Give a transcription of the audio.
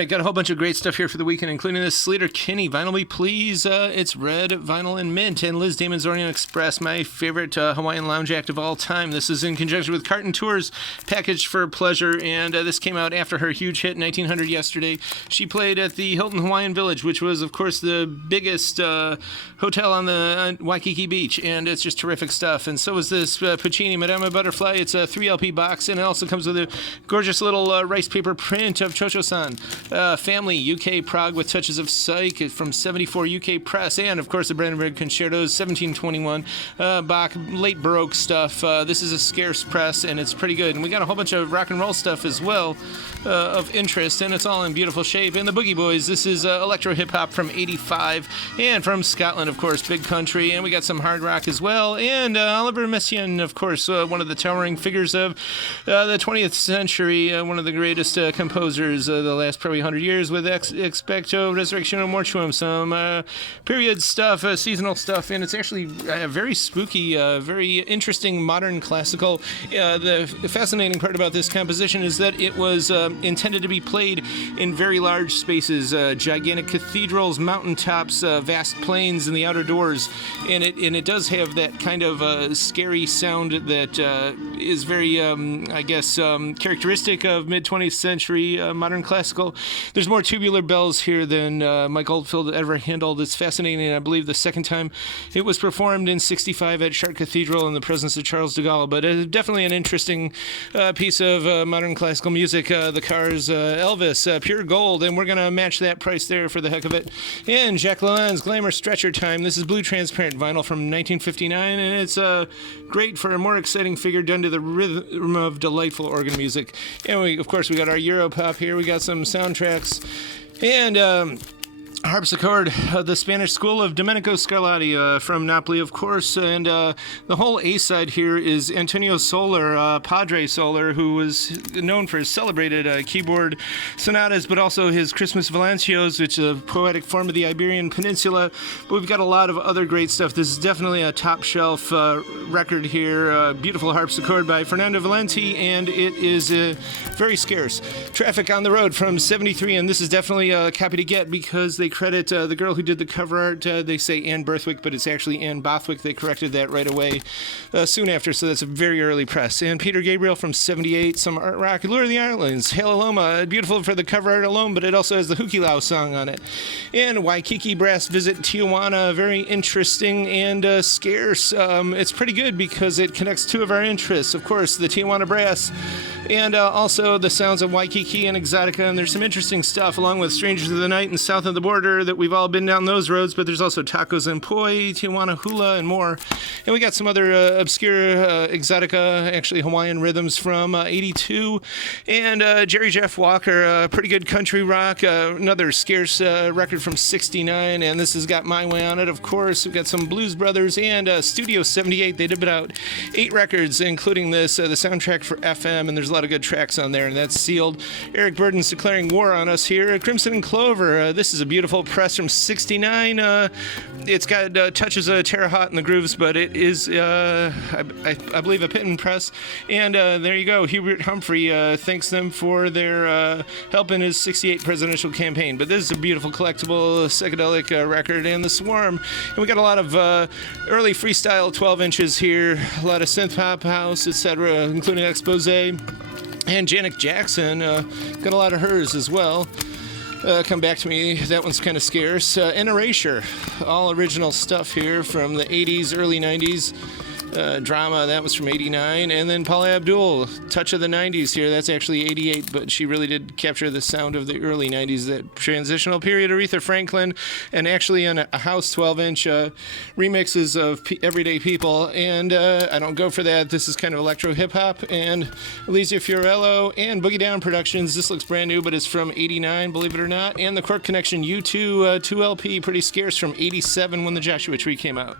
I got a whole bunch of great stuff here for the weekend, including this sleater-kinney vinyl me please. It's red, vinyl, and mint, and Liz Damon's Orient Express, my favorite Hawaiian lounge act of all time. This is in conjunction with Carton Tours, packaged for pleasure, and this came out after her huge hit, 1900 Yesterday. She played at the Hilton Hawaiian Village, which was, of course, the biggest hotel on the Waikiki Beach, and it's just terrific stuff. And so is this Puccini Madama Butterfly. It's a 3 LP box, and it also comes with a gorgeous little rice paper print of Cho-Cho-san. Family, UK Prague with touches of Psych from 74 UK Press, and of course the Brandenburg Concertos, 1721 Bach, late Baroque stuff. This is a scarce press, and it's pretty good. And we got a whole bunch of rock and roll stuff as well of interest, and it's all in beautiful shape. And the Boogie Boys, this is electro hip hop from 85, and from Scotland, of course, big country. And we got some hard rock as well. And Oliver Messiaen, of course, one of the towering figures of the 20th century, one of the greatest composers of the last probably 100 years, with Expecto Resurrection of Mortuum, some period stuff, seasonal stuff, and it's actually very spooky, very interesting modern classical. The fascinating part about this composition is that it was intended to be played in very large spaces, gigantic cathedrals, mountaintops, vast plains, and the outer doors, and it does have that kind of scary sound that is very, I guess, characteristic of mid-20th century modern classical. There's more tubular bells here than Mike Oldfield ever handled. It's fascinating. I believe the second time it was performed in 65 at Chartres Cathedral in the presence of Charles de Gaulle, but definitely an interesting piece of modern classical music. The Cars, Elvis, Pure Gold, and we're going to match that price there for the heck of it. And Jacques Lalonde's Glamour Stretcher Time. This is blue transparent vinyl from 1959, and it's great for a more exciting figure done to the rhythm of delightful organ music. And of course, we got our Europop here. We got some soundtracks. And harpsichord, the Spanish School of Domenico Scarlatti from Napoli, of course, and the whole A side here is Antonio Soler, Padre Soler, who was known for his celebrated keyboard sonatas, but also his Christmas Villancicos, which is a poetic form of the Iberian Peninsula. But we've got a lot of other great stuff. This is definitely a top shelf record here. Beautiful harpsichord by Fernando Valenti, and it is very scarce. Traffic on the Road from 73, and this is definitely a copy to get because they credit the girl who did the cover art. They say Anne Berthwick, but it's actually Anne Bothwick. They corrected that right away soon after, so that's a very early press. And Peter Gabriel from 78, some art rock. Lure of the Islands, Hail Aloma, beautiful for the cover art alone, but it also has the Hukilau song on it. And Waikiki Brass Visit Tijuana, very interesting and scarce. It's pretty good because it connects two of our interests, of course, the Tijuana Brass, and also the sounds of Waikiki and Exotica. And there's some interesting stuff along with Strangers of the Night and South of the Border that we've all been down those roads, but there's also Tacos and Poi, Tijuana Hula, and more. And we got some other obscure Exotica, actually Hawaiian rhythms from 82. And Jerry Jeff Walker, pretty good country rock, another scarce record from 69. And this has got My Way on it, of course. We've got some Blues Brothers and Studio 78. They did about 8 records, including this, the soundtrack for FM, and there's a lot of good tracks on there, and that's sealed. Eric Burden's declaring war on us here. Crimson and Clover, this is a beautiful press from 69. It's got touches of Terre Haute in the grooves, but it is, I believe, a Pitton press. And there you go. Hubert Humphrey thanks them for their help in his 68 presidential campaign. But this is a beautiful collectible psychedelic record. And The Swarm. And we got a lot of early freestyle 12 inches here, a lot of synth pop house, etc., including Expose. And Janet Jackson, got a lot of hers as well. Come back to me, that one's kind of scarce. And Erasure, all original stuff here from the 80s, early 90s. Drama, that was from 89. And then Paula Abdul, Touch of the 90s here, that's actually 88, but she really did capture the sound of the early 90s, that transitional period. Aretha Franklin, and actually on a house 12-inch remixes of Everyday People. And I don't go for that. This is kind of electro hip-hop. And Elysia Fiorello and Boogie Down Productions. This looks brand new, but it's from 89, believe it or not. And the Cork Connection U2 2LP, pretty scarce, from 87 when the Joshua Tree came out.